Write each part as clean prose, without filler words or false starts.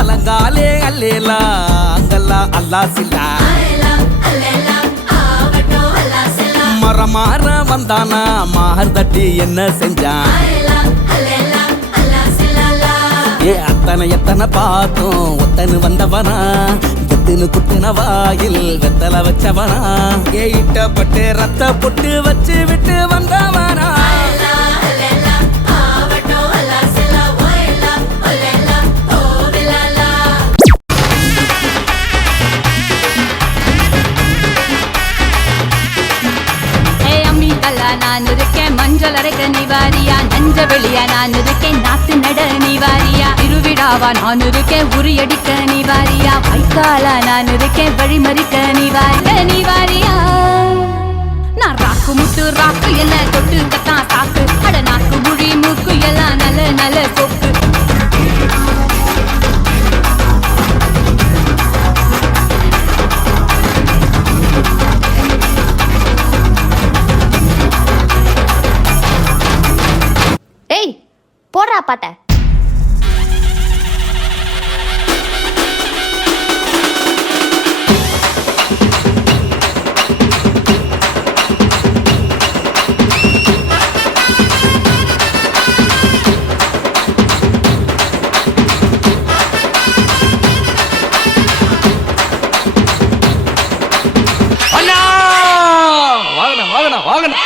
அலங்காலே அல்லேலா அங்கல்லா அல்லா சில்லா மரமாற வந்தானா மார் தட்டி என்ன செஞ்சான் ஏ அத்தனை எத்தனை பார்த்தோம் ஒத்தனு வந்தவனா எத்தனு குத்துன வாயில் வெத்தல வச்சவனா ஏ இட்டப்பட்டு ரத்த பொட்டு வச்சு விட்டு வந்தவனா நான் இருக்கேன் மஞ்சள் அரைக்க நிவாரியா நஞ்ச வெளியா நான் இருக்கேன் நாத்து நட நிவாரியா திருவிழாவா நான் இருக்கேன் உரியடிக்க நிவாரியா வைக்காலா நான் இருக்கேன் வழிமறிக்க நிவாரியா நான் ராக்கு முட்டு ராக்கு என்ன தொட்டு கத்தான் சாக்கு அட நாக்கு முழி மூக்கு எல்லாம் நல்ல நல்ல சொப்பு போடுறா பாட்ட வாங்கண்ணா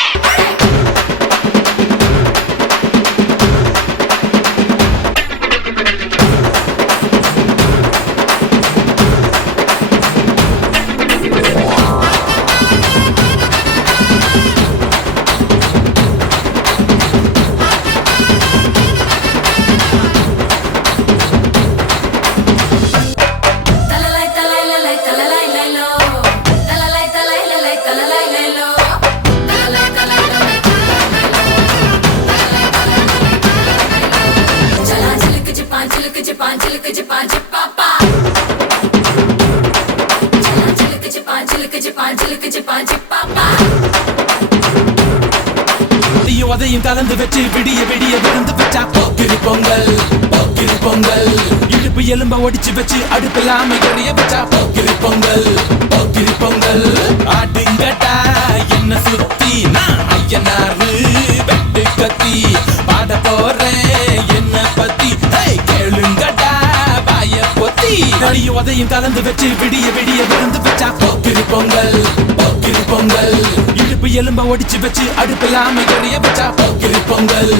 அதையும் கலந்து வச்சு விடிய விடிய விழுந்து வச்சா போக்கிரி பொங்கல் இடுப்பு எலும்ப ஒடிச்சு வச்சு அடுப்பில்லாம எரிய வச்சா போக்கிரி பொங்கல் ஆடுங்கட்டா என்ன சுத்தி நான் ஐயனாரு வெட்டு கத்தி பாட போறேன் என்ன பத்தி கேளுங்கட்டா பாய பொத்தி அடியும் அதையும் கலந்து வச்சு விடிய விடிய விழுந்து வச்சா போக்கிரி பொங்கல் இடுப்பு எலும்ப ஒடிச்சு வச்சு அடுப்பில்லாம எரிய வச்சா போக்கிரி பொங்கல்